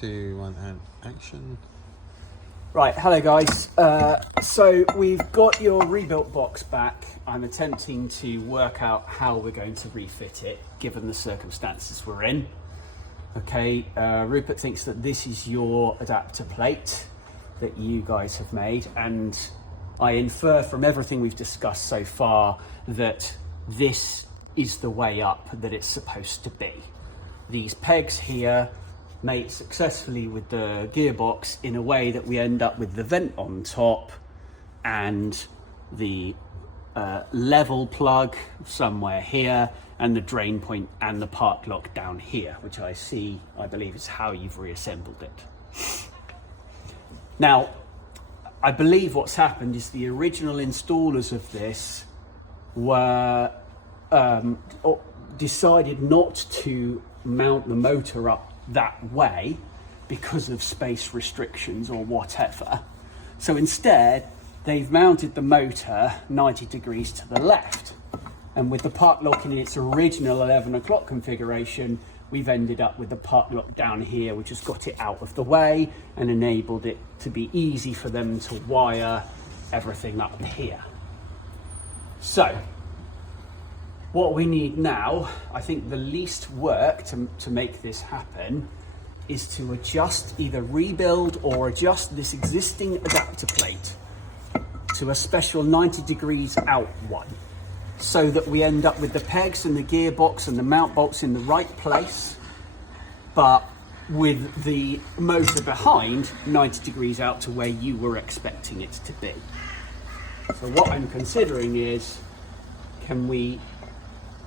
2, 1, and action. Right, hello guys. So we've got your rebuilt box back. I'm attempting to work out how we're going to refit it, given the circumstances we're in. Okay, Rupert thinks that this is your adapter plate that you guys have made, and I infer from everything we've discussed so far that this is the way up that it's supposed to be. These pegs here mate successfully with the gearbox in a way that we end up with the vent on top and the level plug somewhere here and the drain point and the part lock down here, which I believe is how you've reassembled it. Now, I believe what's happened is the original installers of this were decided not to mount the motor up that way because of space restrictions or whatever. So instead, they've mounted the motor 90 degrees to the left. And with the part lock in its original 11 o'clock configuration, we've ended up with the part lock down here, which has got it out of the way and enabled it to be easy for them to wire everything up here. So, what we need now, I think the least work to make this happen is to either rebuild or adjust this existing adapter plate to a special 90 degrees out one, so that we end up with the pegs and the gearbox and the mount bolts in the right place, but with the motor behind 90 degrees out to where you were expecting it to be. So what I'm considering is, can we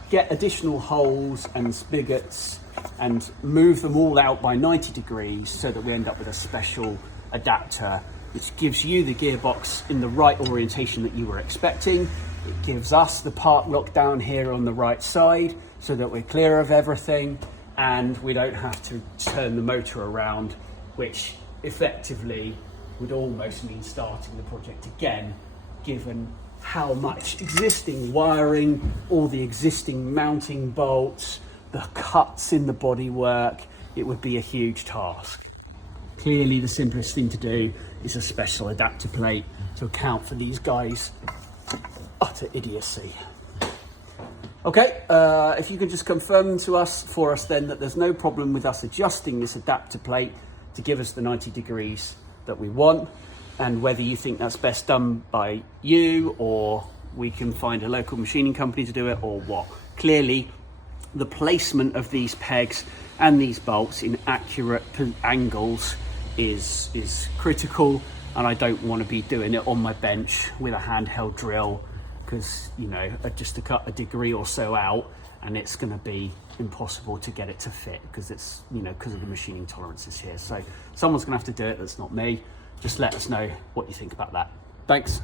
get additional holes and spigots and move them all out by 90 degrees so that we end up with a special adapter which gives you the gearbox in the right orientation that you were expecting. It gives us the part lock down here on the right side so that we're clear of everything and we don't have to turn the motor around, which effectively would almost mean starting the project again, given how much existing wiring, all the existing mounting bolts, the cuts in the bodywork. It would be a huge task. Clearly the simplest thing to do is a special adapter plate to account for these guys' utter idiocy. Okay, if you can just confirm for us then that there's no problem with us adjusting this adapter plate to give us the 90 degrees that we want, and whether you think that's best done by you or we can find a local machining company to do it or what. Clearly, the placement of these pegs and these bolts in accurate angles is critical, and I don't want to be doing it on my bench with a handheld drill because, you know, just to cut a degree or so out and it's going to be impossible to get it to fit because it's, you know, because of the machining tolerances here. So someone's going to have to do it, that's not me. Just let us know what you think about that. Thanks.